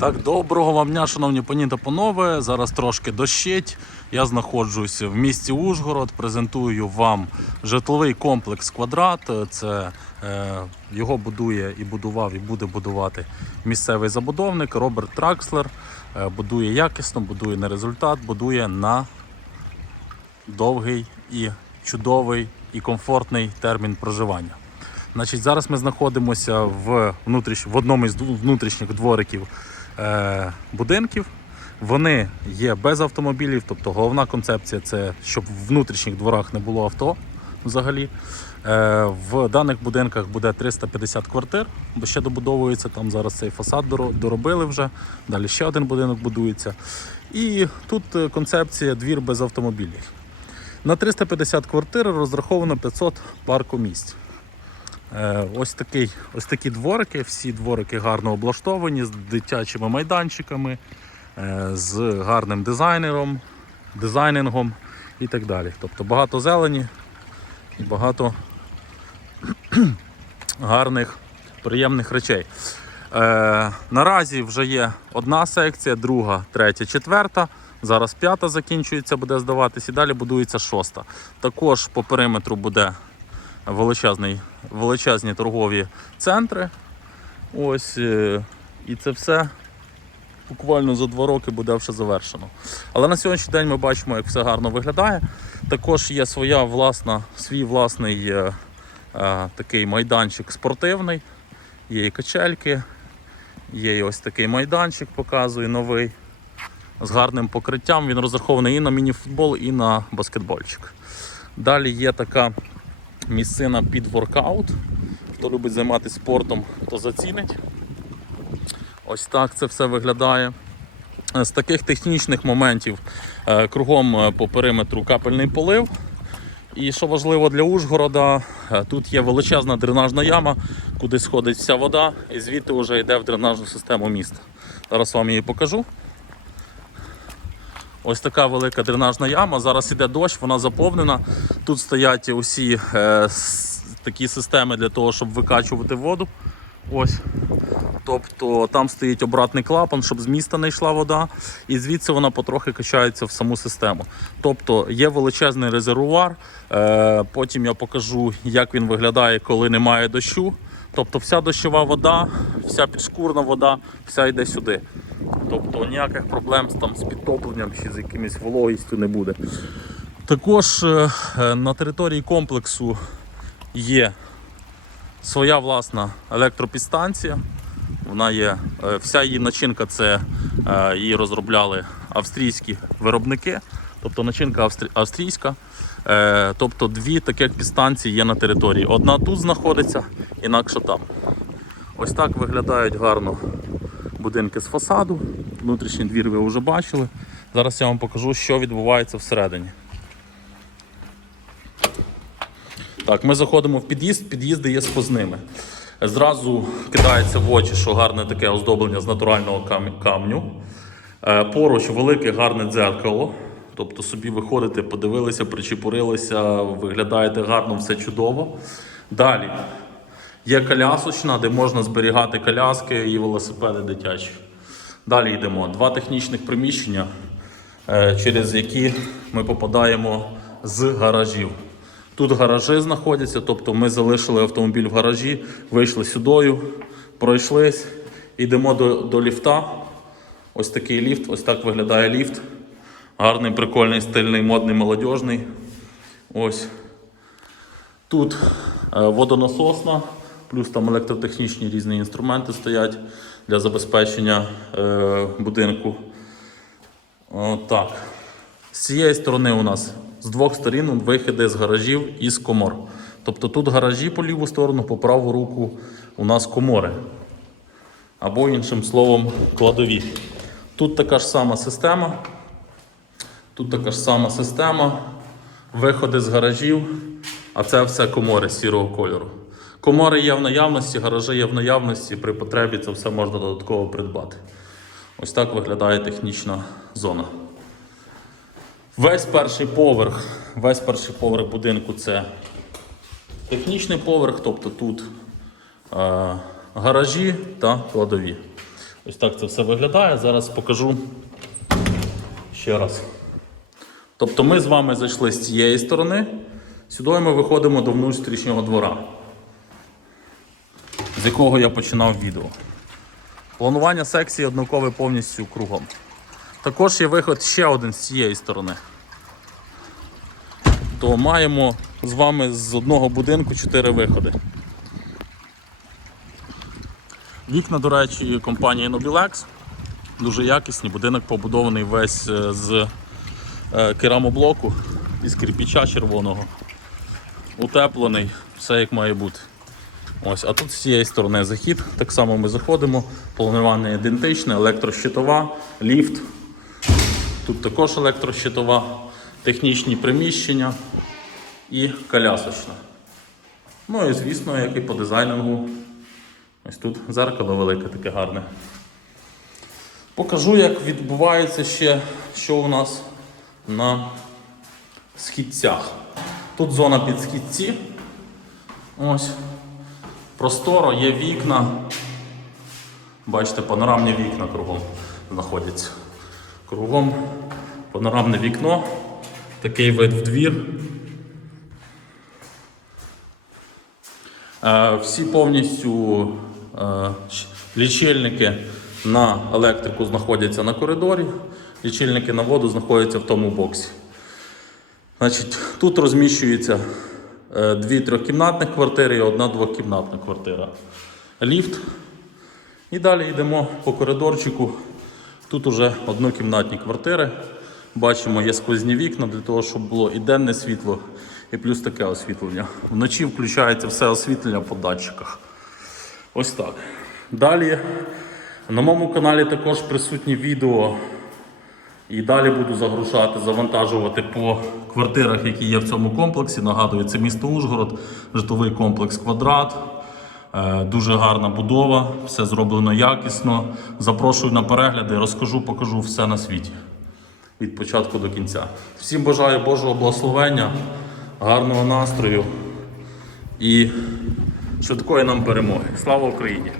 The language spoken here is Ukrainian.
Так, доброго вам дня, шановні пані та панове. Зараз трошки дощить. Я знаходжусь в місті Ужгород. Презентую вам житловий комплекс Квадрат. Це е, його будує і будував, і буде будувати місцевий забудовник Роберт Тракслер. Е, будує якісно, будує на результат, будує на довгий і чудовий і комфортний термін проживання. Значить, зараз ми знаходимося в, внутріш... в одному із внутрішніх двориків. Будинків. Вони є без автомобілів, тобто головна концепція це щоб в внутрішніх дворах не було авто взагалі. Е... В даних будинках буде 350 квартир, бо ще добудовується. Там зараз цей фасад доробили вже. Далі ще один будинок будується. І тут е, концепція двір без автомобілів. На 350 квартир розраховано 500 паркомісць. Е, Ось, такий, ось такі дворики, всі дворики гарно облаштовані з дитячими майданчиками, е, з гарним дизайнером, дизайнингом і так далі. Тобто багато зелені і багато гарних, приємних речей. Е, наразі вже є одна секція, друга, третя, четверта. Зараз п'ята закінчується, буде здаватись, і далі будується шоста. Також по периметру буде величезний, величезні торгові центри. Ось, е, і це все буквально за два роки буде вже завершено. Але на сьогоднішній день ми бачимо, як все гарно виглядає. Також є своя власна, свій власний е, е, такий майданчик спортивний. Є і качельки, є і ось такий майданчик, показую новий. З гарним покриттям. Він розрахований і на мініфутбол, і на баскетбольчик. Далі є така місцина під воркаут. Хто любить займатися спортом, то зацінить. Ось так це все виглядає. З таких технічних моментів е, кругом е, по периметру капельний полив. І що важливо для Ужгорода, е, тут є величезна дренажна яма, куди сходить вся вода, і звідти вже йде в дренажну систему міста. Зараз вам її покажу. Ось така велика дренажна яма. Зараз іде дощ, вона заповнена. Тут стоять усі е, такі системи для того, щоб викачувати воду. Ось. Тобто там стоїть обратний клапан, щоб з міста не йшла вода, і звідси вона потрохи качається в саму систему. Тобто є величезний резервуар. Е, потім я покажу, як він виглядає, коли немає дощу. Тобто вся дощова вода, вся підшкурна вода, вся йде сюди. Тобто ніяких проблем там, з підтопленням чи з якимось вологістю не буде. Також е, е, на території комплексу є своя власна електропідстанція. Вона є, е, вся її начинка це її розробляли австрійські виробники, тобто начинка австрійська. Тобто дві таких підстанції є на території. Одна тут знаходиться, інакше там. Ось так виглядають гарно будинки з фасаду. Внутрішній двір ви вже бачили. Зараз я вам покажу, що відбувається всередині. Так, ми заходимо в під'їзд, під'їзди є сквозними. Зразу кидається в очі, що гарне таке оздоблення з натурального кам- камню. Е, Поруч велике гарне дзеркало. Тобто собі виходите, подивилися, причепурилися, виглядаєте гарно, все чудово. Далі є колясочна, де можна зберігати коляски і велосипеди дитячі. Далі йдемо. Два технічних приміщення, е, через які ми попадаємо з гаражів. Тут гаражі знаходяться, тобто ми залишили автомобіль в гаражі, вийшли сюдою, пройшлись, йдемо до, до ліфта. Ось такий ліфт, ось так виглядає ліфт. Гарний, прикольний, стильний, модний, молодіжний. Ось. Тут е, водонасосна, плюс там електротехнічні різні інструменти стоять для забезпечення е, будинку. Отак. З цієї сторони у нас з двох сторін вихіди з гаражів і з комор. Тобто тут гаражі по ліву сторону, по праву руку у нас комори. Або іншим словом, кладові. Тут така ж сама система. Тут така ж сама система. Виходи з гаражів, а це все комори сірого кольору. Комори є в наявності, гаражі є в наявності, при потребі це все можна додатково придбати. Ось так виглядає технічна зона. Весь перший поверх, весь перший поверх будинку це технічний поверх, тобто тут е, гаражі та кладові. Ось так це все виглядає. Зараз покажу ще раз. Тобто ми з вами зайшли з цієї сторони, сюди ми виходимо до внутрішнього двора, з якого я починав відео. Планування секції однакове повністю кругом. Також є виход ще один з цієї сторони. То маємо з вами з одного будинку 4 виходи. Вікна, до речі, компанії Nobilex. Дуже якісні. Будинок побудований весь е, з е, керамоблоку із кирпіча червоного. Утеплений, все як має бути. Ось, а тут з цієї сторони захід. Так само ми заходимо. Планування ідентичне, електрощитова, ліфт. Тут також електрощитова, технічні приміщення і колясочна. Ну і звісно, як і по дизайнингу. Ось тут зеркало велике, таке гарне. Покажу, як відбувається ще, що у нас на східцях. Тут зона під східці. Ось. Просторо, є вікна. Бачите, панорамні вікна кругом знаходяться. Кругом панорамне вікно, такий вид в двір. Е, Всі повністю е, лічильники на електрику знаходяться на коридорі, лічильники на воду знаходяться в тому боксі. Значить, тут розміщується дві трьохкімнатних квартири і одна двокімнатна квартира. Ліфт. І далі йдемо по коридорчику. Тут уже однокімнатні квартири. Бачимо, є сквозні вікна для того, щоб було і денне світло, і плюс таке освітлення. Вночі включається все освітлення по датчиках. Ось так. Далі на моєму каналі також присутні відео. І далі буду загружати, завантажувати по квартирах, які є в цьому комплексі. Нагадую, це місто Ужгород, житловий комплекс Квадрат. Е, Дуже гарна будова, все зроблено якісно. Запрошую на перегляди, розкажу, покажу все на світі від початку до кінця. Всім бажаю Божого благословення, гарного настрою і швидкої нам перемоги. Слава Україні!